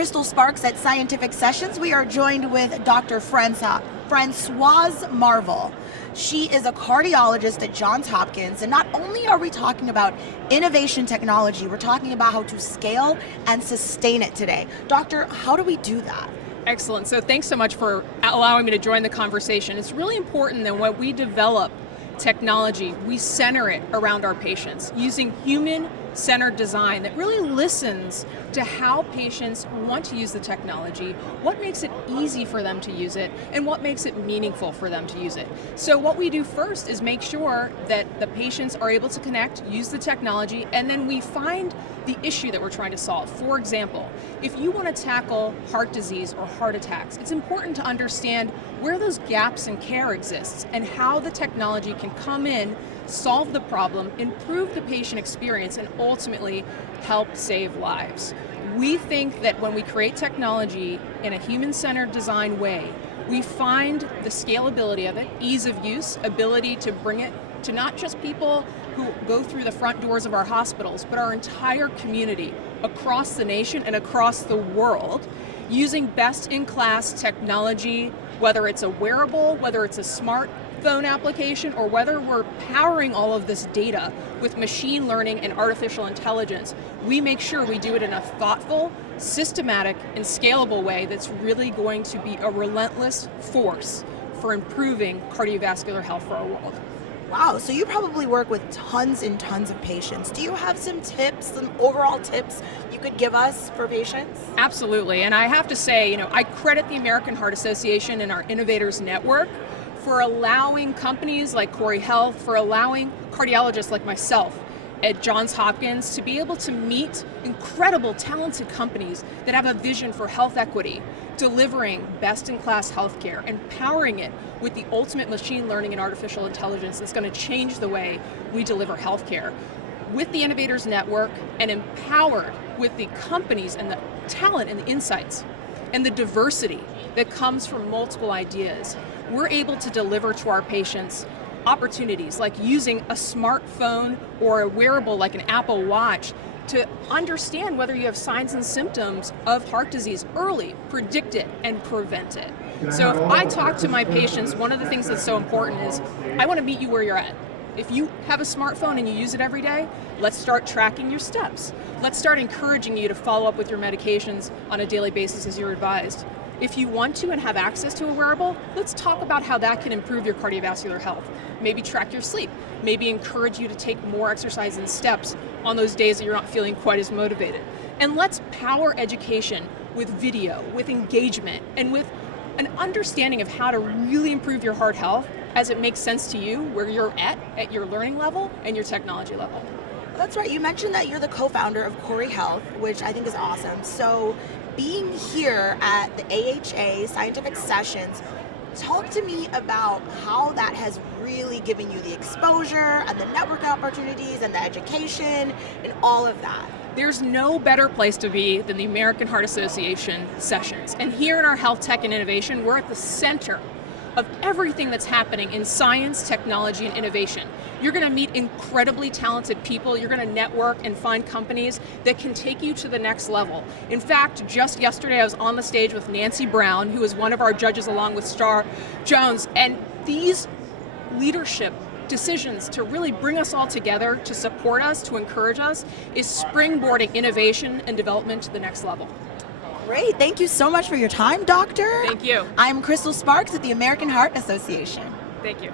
Crystal Sparks at Scientific Sessions. We are joined with Dr. Francoise Marvel. She is a cardiologist at Johns Hopkins, and not only are we talking about innovation technology, we're talking about how to scale and sustain it today. Doctor, how do we do that? Excellent. So thanks so much for allowing me to join the conversation. It's really important that when we develop technology, we center it around our patients using human-centered design that really listens to how patients want to use the technology, what makes it easy for them to use it, and what makes it meaningful for them to use it. So what we do first is make sure that the patients are able to connect, use the technology, and then we find the issue that we're trying to solve. For example, if you want to tackle heart disease or heart attacks, it's important to understand where those gaps in care exist and how the technology can come in, solve the problem, improve the patient experience, and ultimately help save lives. We think that when we create technology in a human-centered design way, we find the scalability of it, ease of use, ability to bring it to not just people who go through the front doors of our hospitals, but our entire community across the nation and across the world, using best-in-class technology, whether it's a wearable, whether it's a smartphone application, or whether we're powering all of this data with machine learning and artificial intelligence. We make sure we do it in a thoughtful, systematic, and scalable way that's really going to be a relentless force for improving cardiovascular health for our world. Wow, so you probably work with tons and tons of patients. Do you have some tips, some overall tips you could give us for patients? Absolutely, and I have to say, I credit the American Heart Association and our Innovators Network for allowing companies like Corey Health, for allowing cardiologists like myself at Johns Hopkins to be able to meet incredible, talented companies that have a vision for health equity, delivering best-in-class healthcare, and powering it with the ultimate machine learning and artificial intelligence that's going to change the way we deliver healthcare. With the Innovators Network and empowered with the companies and the talent and the insights and the diversity that comes from multiple ideas, we're able to deliver to our patients opportunities like using a smartphone or a wearable like an Apple Watch to understand whether you have signs and symptoms of heart disease early, predict it, and prevent it. So if I talk to my patients, one of the things that's so important is I want to meet you where you're at. If you have a smartphone and you use it every day, let's start tracking your steps. Let's start encouraging you to follow up with your medications on a daily basis as you're advised. If you want to and have access to a wearable, let's talk about how that can improve your cardiovascular health. Maybe track your sleep. Maybe encourage you to take more exercise and steps on those days that you're not feeling quite as motivated. And let's power education with video, with engagement, and with an understanding of how to really improve your heart health as it makes sense to you, where you're at your learning level and your technology level. That's right. You mentioned that you're the co-founder of Corey Health, which I think is awesome. So being here at the AHA Scientific Sessions, talk to me about how that has really given you the exposure and the network opportunities and the education and all of that. There's no better place to be than the American Heart Association sessions. And here in our health tech and innovation, we're at the center of everything that's happening in science, technology, and innovation. You're going to meet incredibly talented people. You're going to network and find companies that can take you to the next level. In fact, just yesterday I was on the stage with Nancy Brown, who is one of our judges along with Star Jones, and these leadership decisions to really bring us all together, to support us, to encourage us, is springboarding innovation and development to the next level. Great. Thank you so much for your time, Doctor. Thank you. I'm Crystal Sparks at the American Heart Association. Thank you.